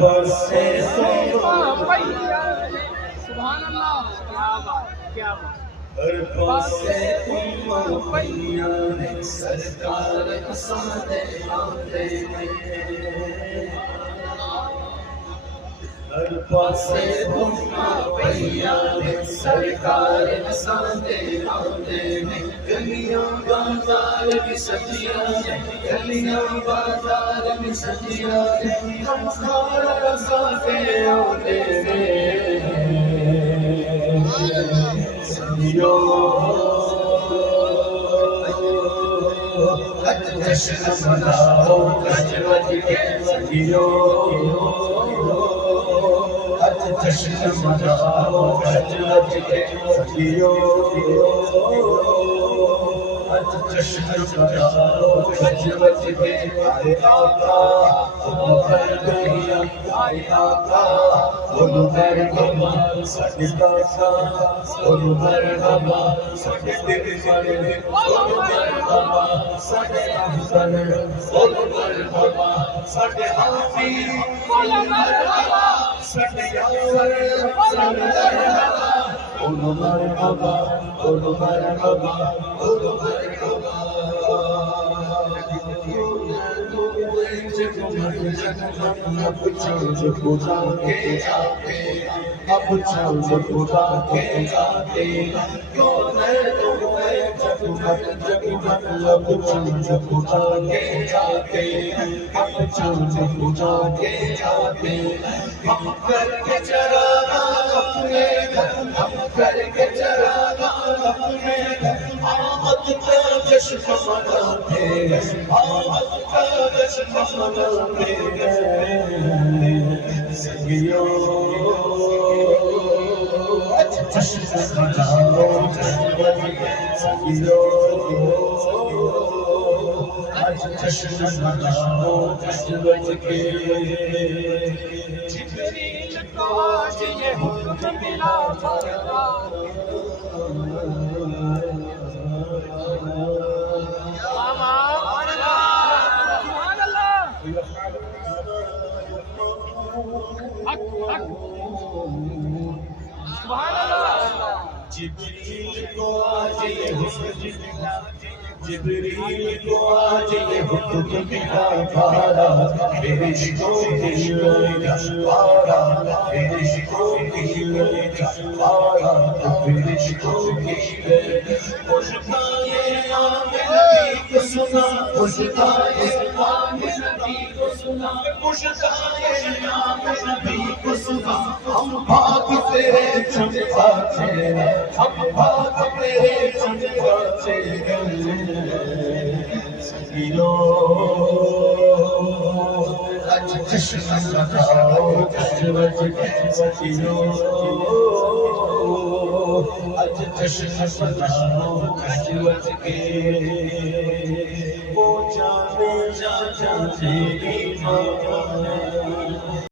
پاسے سبحان اللہ، کیا بات کیا بات. ہر پاسے امتیاں نے سرکار اساں دے آندے نے ہر پاسے امتیاں نے سرکار اساں دے آندے نے گلیاں بازار بھی سجیاں نے گلیاں بازار بھی سجیاں نے ہم کھانا اساں دے آندے نے جشن مناؤ گج وج کے سنگیو جشن مناؤ گج وج کے سنگیو جشن مناؤ گج وج کے آئے آقا بولو مرحبا آئے آقا بولو مرحبا ساڈے داتا بولو مرحبا ساڈے دل والے بولو مرحبا ساڈے افضل بولو مرحبا ساڈے حافظ بولو مرحبا ساڈے یاور بولو مرحبا بولو مرحبا بولو مرحبا بولو مرحبا اب چاند خدا کے آتے اب چاند خدا کے آتے کون ہے تم جگمگ جگمگ اب چاند خدا کے آتے اب چاند خدا کے آتے ہم کر کے چراغاں اپنے گھر ہم کر کے چراغاں اپنے گھر آمد کا جشن مناتے آمد کا جشن مناتے سنگیو جشن مناؤ سنگیو جشن مناؤ گج وج کے جبریل کو آج یہ حکم ملا تھا. سبحان اللہ. سبحان اللہ. جبریل کو آج یہ حکم ملا جبریل کو آج یہ حکم ملا پارا فرشتوں کی پارا فرشتوں کی پارا فرشتوں کی خوشبائے نام نبی کو سنا خوشبائے نام نبی کو سنا خوشبائے نام نبی کو سنا ہم بھاگ تیرے چمچاتے ہم بھاگ تیرے چمچاتے سنگیو جشن مناؤ گج وج کے سنگیو جشن مناؤ گج وج کے وہ جانے جا جا تیری ماں